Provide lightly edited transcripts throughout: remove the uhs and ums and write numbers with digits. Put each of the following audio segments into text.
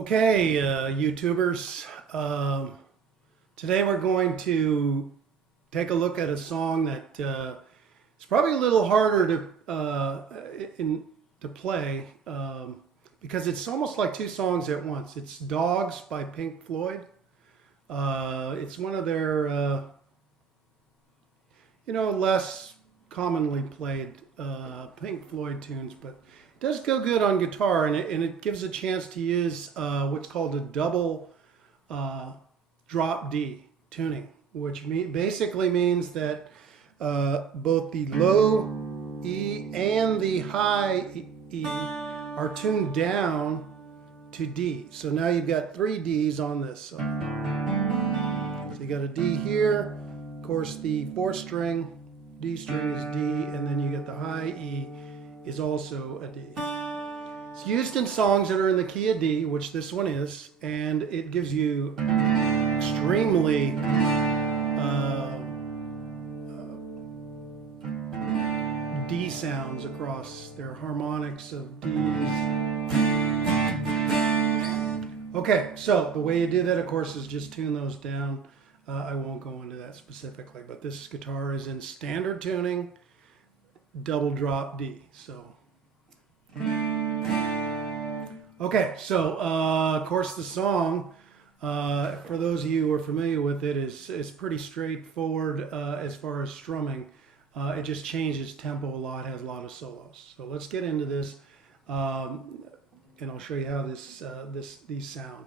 Okay, YouTubers, today we're going to take a look at a song that is probably a little harder to play because it's almost like two songs at once. It's Dogs by Pink Floyd. It's one of their, less commonly played Pink Floyd tunes, but it does go good on guitar, and it gives a chance to use what's called a double drop D tuning, which basically means that both the low E and the high E are tuned down to D. So now you've got three Ds on this song. So you got a D here, of course the fourth string, D string is D, and then you get the high E is also a D. It's used in songs that are in the key of D, which this one is, and it gives you extremely D sounds across their harmonics of Ds. Okay, so the way you do that, of course, is just tune those down. I won't go into that specifically, but this guitar is in standard tuning, double drop D. So, okay, so of course the song, for those of you who are familiar with it, is pretty straightforward as far as strumming. It just changes tempo a lot, has a lot of solos. So let's get into this, and I'll show you how these sound.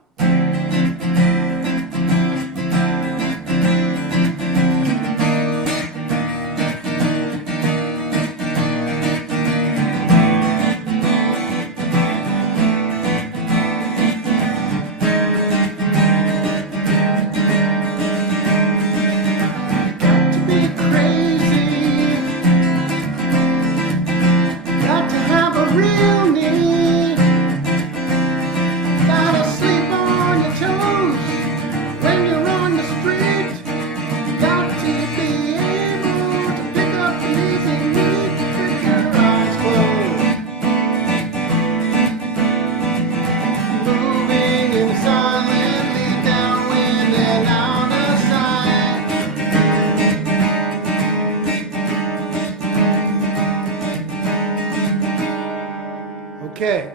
Okay,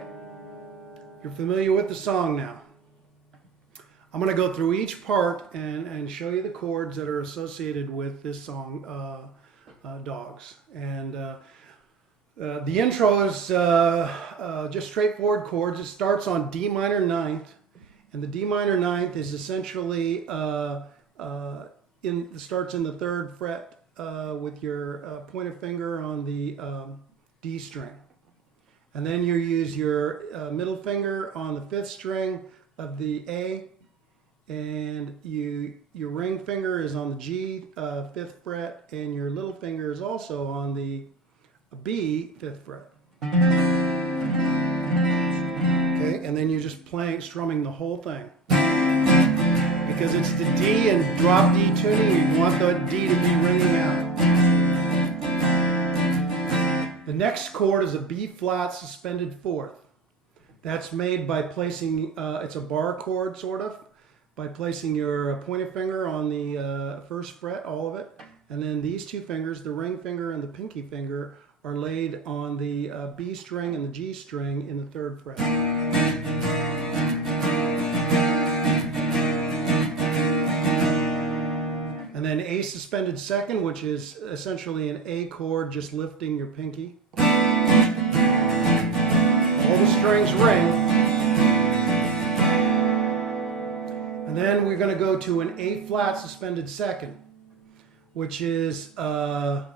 you're familiar with the song now. I'm going to go through each part and show you the chords that are associated with this song, Dogs. And the intro is just straightforward chords. It starts on D minor ninth, and the D minor ninth is essentially starts in the third fret with your pointer finger on the D string. And then you use your middle finger on the fifth string of the A, and your ring finger is on the G, fifth fret, and your little finger is also on the B, fifth fret. Okay, and then you're just strumming the whole thing. Because it's the D and drop D tuning, you want the D to be ringing out. The next chord is a B flat suspended fourth. That's made by placing, it's a bar chord sort of, by placing your pointer finger on the first fret, all of it, and then these two fingers, the ring finger and the pinky finger, are laid on the B string and the G string in the third fret. And then A suspended second, which is essentially an A chord, just lifting your pinky. All the strings ring. And then we're going to go to an A flat suspended second, which is a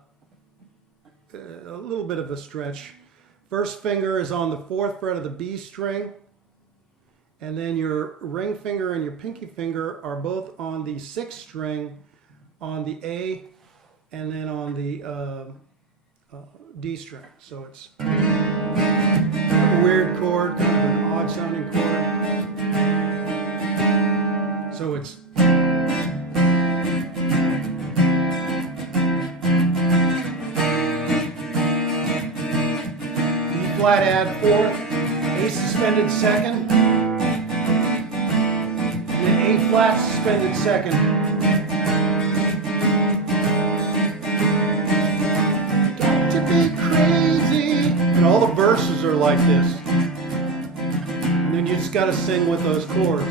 little bit of a stretch. First finger is on the fourth fret of the B string, and then your ring finger and your pinky finger are both on the sixth string on the A, and then on the D string. So it's a weird chord, kind of an odd sounding chord. So it's B flat add fourth, A suspended second, A flat suspended second. Got to be crazy. And all the verses are like this. And then you just got to sing with those chords.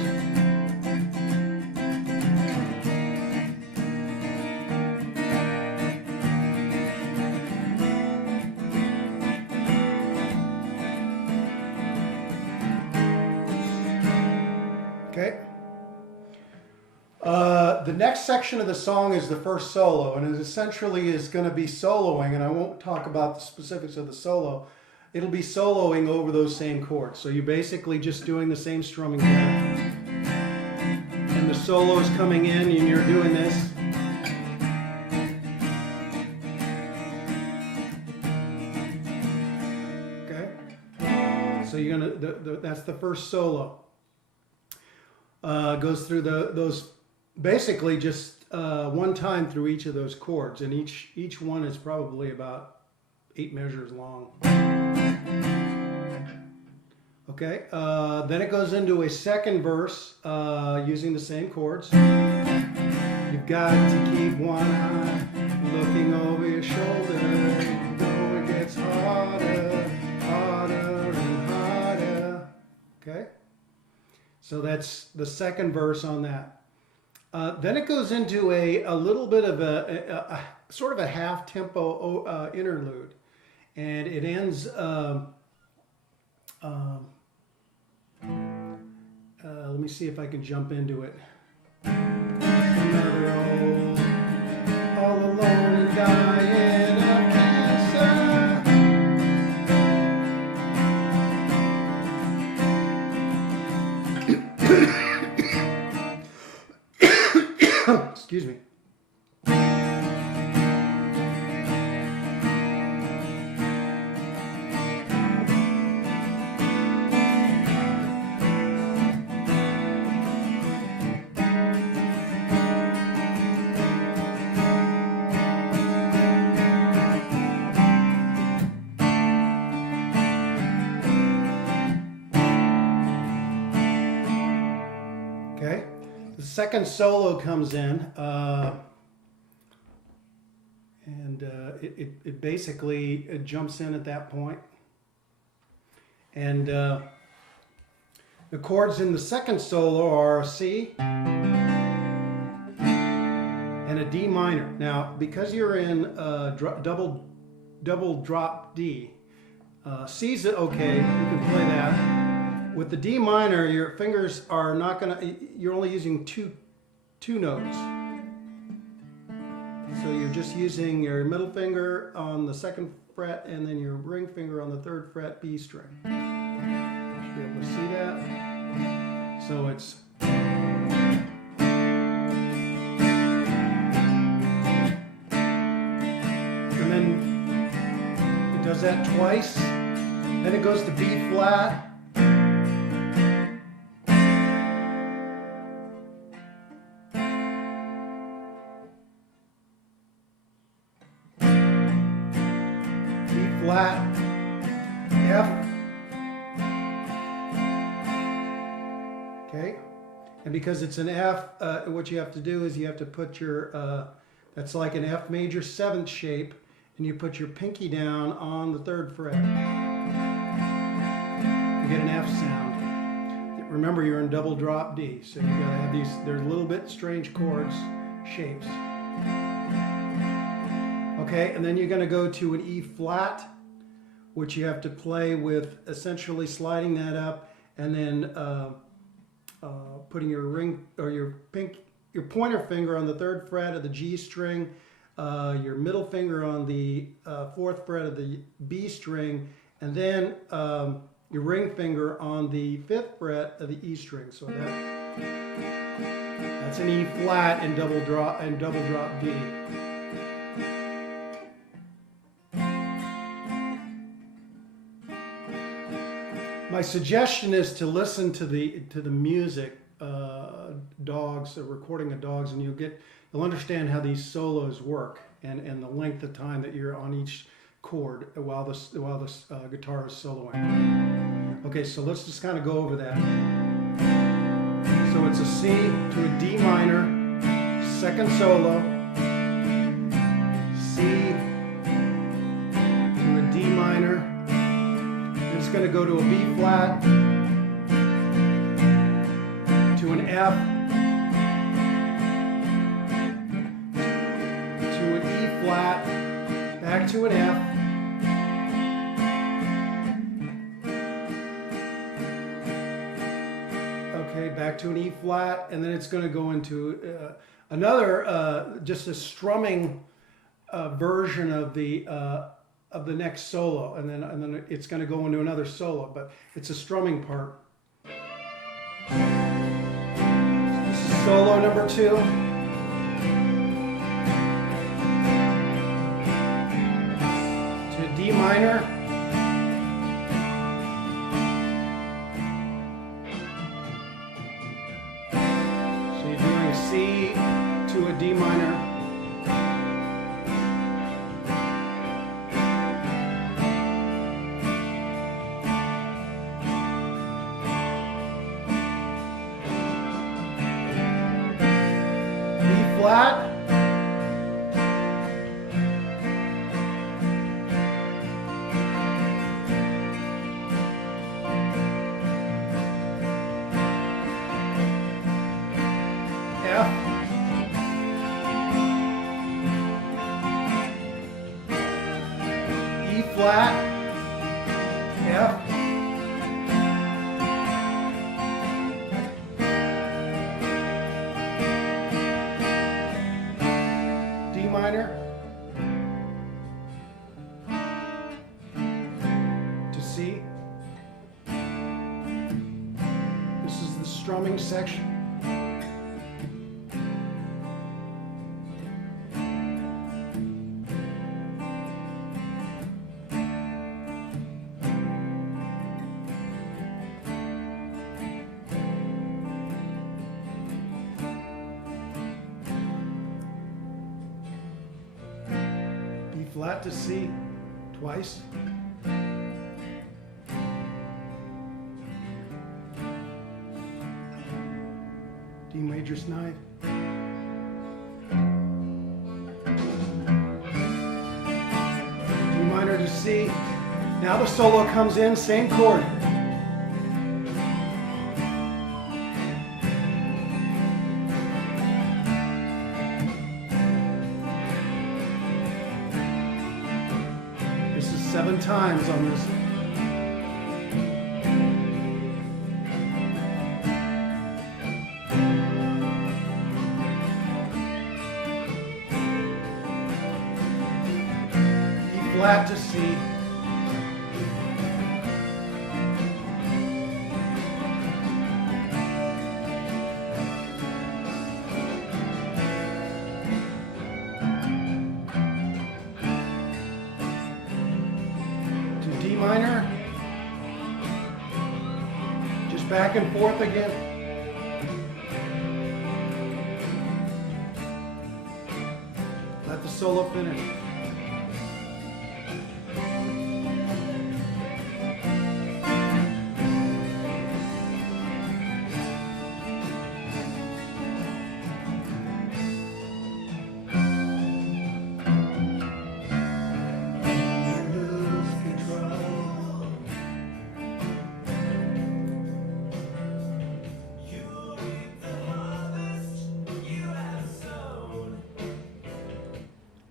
Okay. The next section of the song is the first solo, and it essentially is going to be soloing, and I won't talk about the specifics of the solo. It'll be soloing over those same chords. So you're basically just doing the same strumming pattern. And the solo is coming in, and you're doing this. Okay? So you're going to, that's the first solo. Goes through those basically just one time through each of those chords, and each one is probably about 8 measures long. Okay, then it goes into a second verse using the same chords. You've got to keep one eye looking over your shoulder, though it gets harder, harder and harder. Okay. So that's the second verse on that. Then it goes into a little bit of a sort of a half tempo interlude, and it ends. Let me see if I can jump into it. Another old, all alone and dying of cancer. Excuse me. Okay, the second solo comes in, and it basically jumps in at that point. And the chords in the second solo are a C and a D minor. Now, because you're in double drop D, C's okay, you can play that. With the D minor, your fingers are not gonna, you're only using two notes. So you're just using your middle finger on the second fret and then your ring finger on the third fret B string. You should be able to see that. So it's, and then it does that twice. Then it goes to B flat. Flat, F, okay, and because it's an F, what you have to do is you have to put your, that's like an F major 7th shape, and you put your pinky down on the 3rd fret. You get an F sound. Remember, you're in double drop D, so you gotta have these, they're a little bit strange chords, shapes. Okay, and then you're going to go to an E flat, which you have to play with essentially sliding that up and then putting your ring or your pointer finger on the 3rd fret of the G string, your middle finger on the 4th fret of the B string, and then your ring finger on the 5th fret of the E string. So that's an E flat and double drop D. My suggestion is to listen to the music, dogs, a recording of dogs, and you'll understand how these solos work and the length of time that you're on each chord while this guitar is soloing. Okay, so let's just kind of go over that. So it's a C to a D minor, second solo, C to a D minor. It's going to go to a B flat, to an F, to an E flat, back to an F, okay, back to an E flat, and then it's going to go into another, just a strumming version of the next solo, and then it's going to go into another solo, but it's a strumming part. This is solo number 2. To a D minor. So you're doing C to a D minor. Flat, F, E flat, F, minor, to C. This is the strumming section. Flat to C twice. D major 9. D minor to C. Now the solo comes in, same chord. This is 7 times on this. E flat to C. D minor, just back and forth again. Let the solo finish.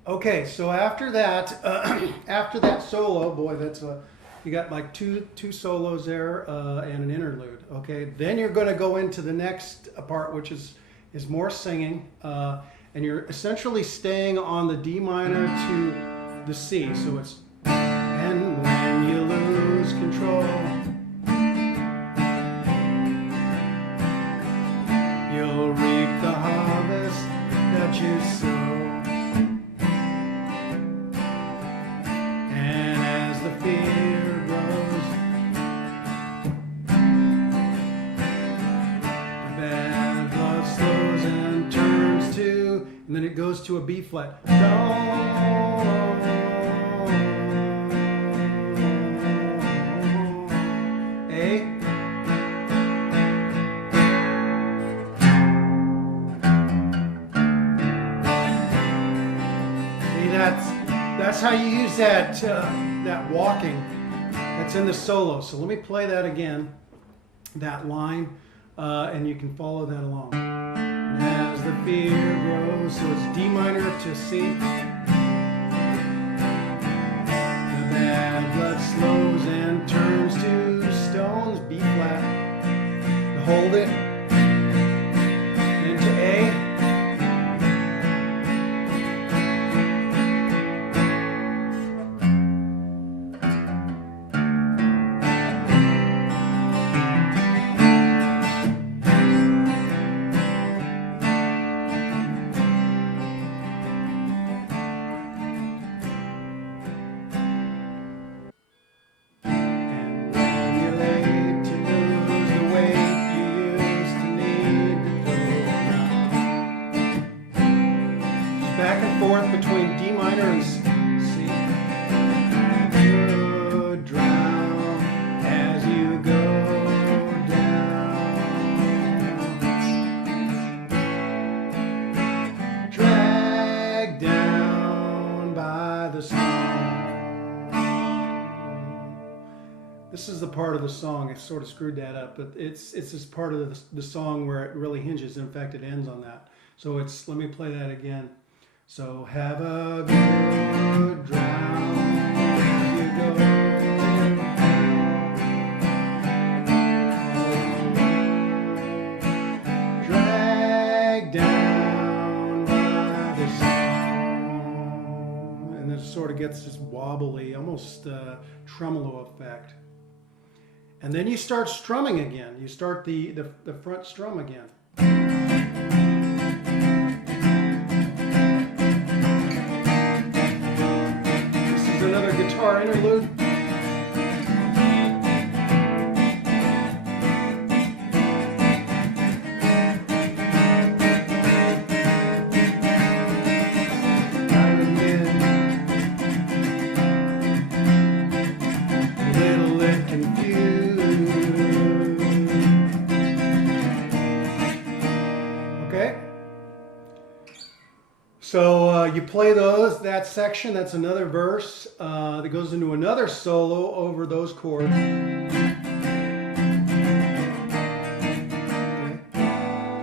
Okay, so after that, solo, boy, that's you got like two solos there and an interlude. Okay, then you're going to go into the next part, which is more singing, and you're essentially staying on the D minor to the C. So it's and when you lose control, you'll reap the harvest that you sow. And then it goes to a B flat. A. that's how you use that that walking that's in the solo. So let me play that again, that line, and you can follow that along. And as the fear grows, so it's D minor to C. The bad blood slows and turns to stones, B flat. To hold it, then to A. Back and forth between D minor and C. You drown as you go down, dragged down by the storm. This is the part of the song. I sort of screwed that up, but it's this part of the song where it really hinges. In fact, it ends on that. So it's, let me play that again. So have a good drown as you go. Drag down by the storm. And it sort of gets this wobbly, almost tremolo effect. And then you start strumming again. You start the front strum again. Another guitar interlude. A little bit confused. Okay. So you play that section, that's another verse that goes into another solo over those chords. Okay.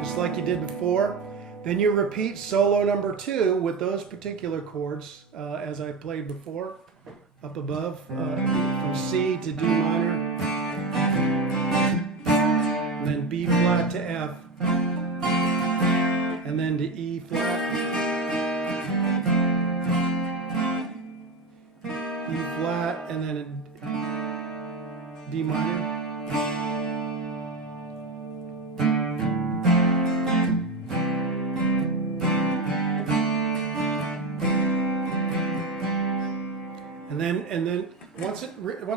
Just like you did before. Then you repeat solo number 2 with those particular chords as I played before, up above, from C to D minor, and then B flat to F, and then to E flat. E flat, and then a D minor. And then once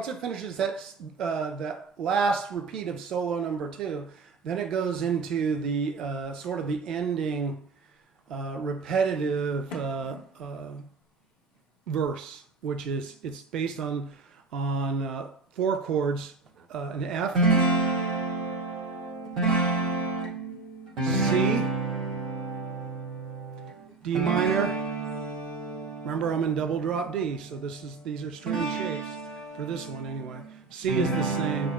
it finishes that last repeat of solo number 2, then it goes into the sort of the ending repetitive verse, which is, it's based on 4 chords, an F, C, D minor. Remember, I'm in double drop D, so these are string shapes for this one anyway. C is the same.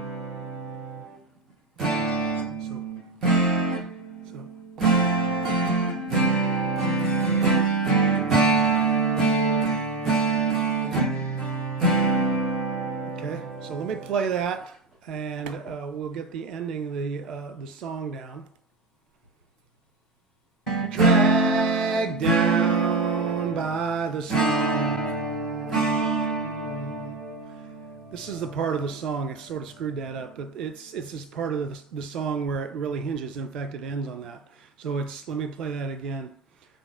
So let me play that, and we'll get the ending, the song down. Drag down by the storm. This is the part of the song. I sort of screwed that up, but it's this part of the song where it really hinges. In fact, it ends on that. So it's, let me play that again.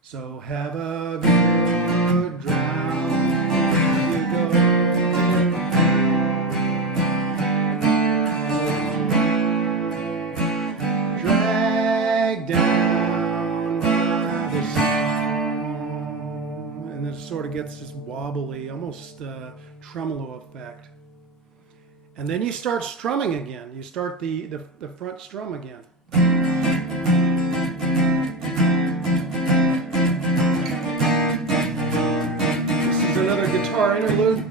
So have a good drown as you go. Down by the storm. And it sort of gets this wobbly, almost tremolo effect. And then you start strumming again. You start the front strum again. guitar interlude.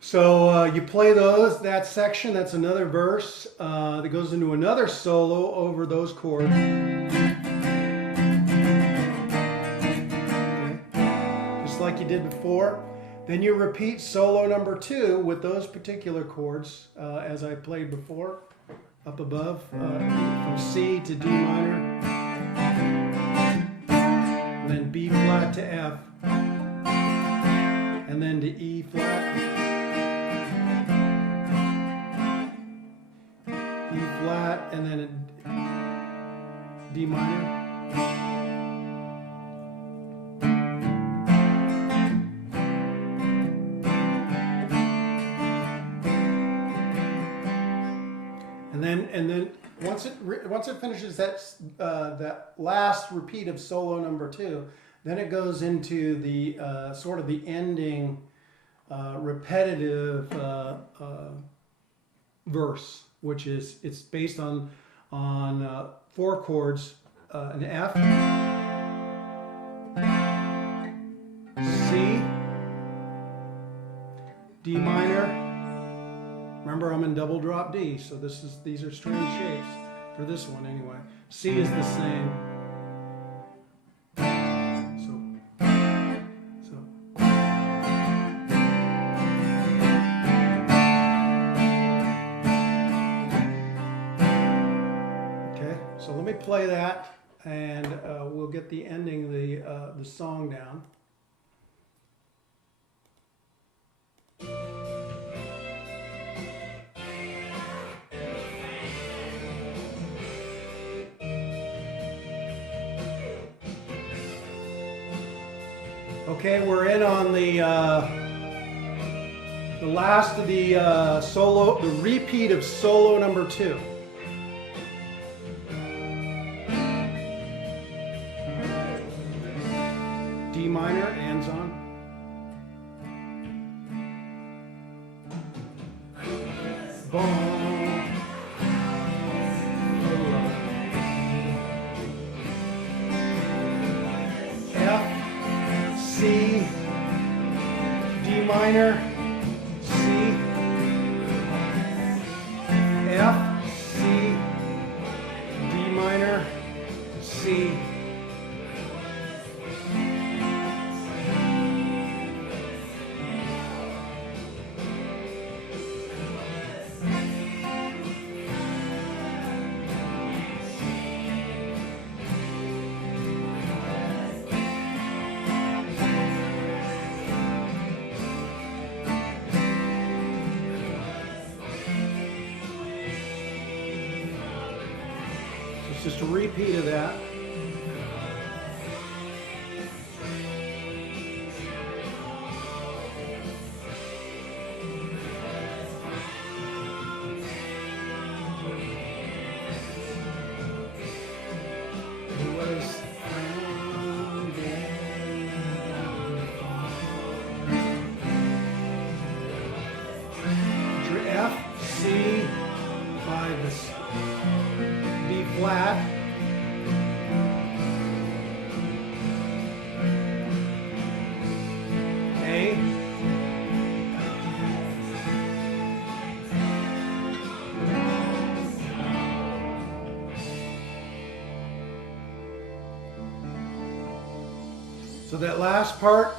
So you play that section, that's another verse that goes into another solo over those chords. Okay. Just like you did before. Then you repeat solo number 2 with those particular chords as I played before, up above, from C to D minor, and then B flat to F, and then to E flat. E flat, and then a D minor. And then once it finishes that last repeat of solo number 2, then it goes into the sort of the ending repetitive verse, which is it's based on 4 chords, an F, C, D minor. Remember, I'm in double drop D, so these are string shapes for this one anyway. C is the same. So let me play that, and we'll get the ending, the song down. Okay, we're in on the last of the solo, the repeat of solo number 2. D minor, ends on. Boom. F, C, D minor, C, F, C, D minor, C. It's just a repeat of that. F, C, by this B flat, A, so that last part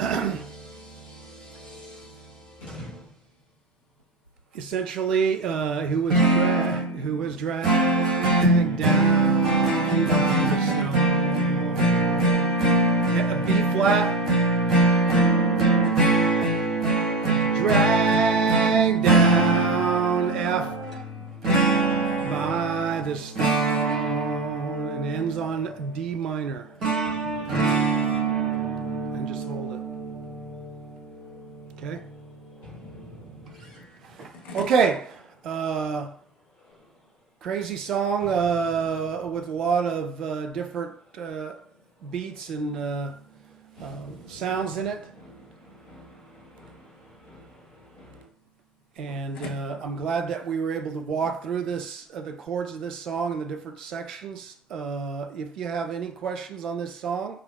essentially who was dragged down by the snow. Yeah, a B flat, dragged down, F by the stone, and ends on D minor. And just hold it. Okay? crazy song with a lot of different beats and sounds in it. And I'm glad that we were able to walk through this, the chords of this song and the different sections. If you have any questions on this song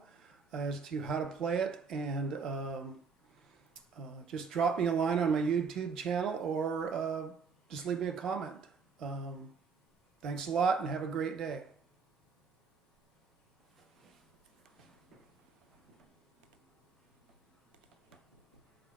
as to how to play it, and just drop me a line on my YouTube channel, or just leave me a comment. Thanks a lot and have a great day.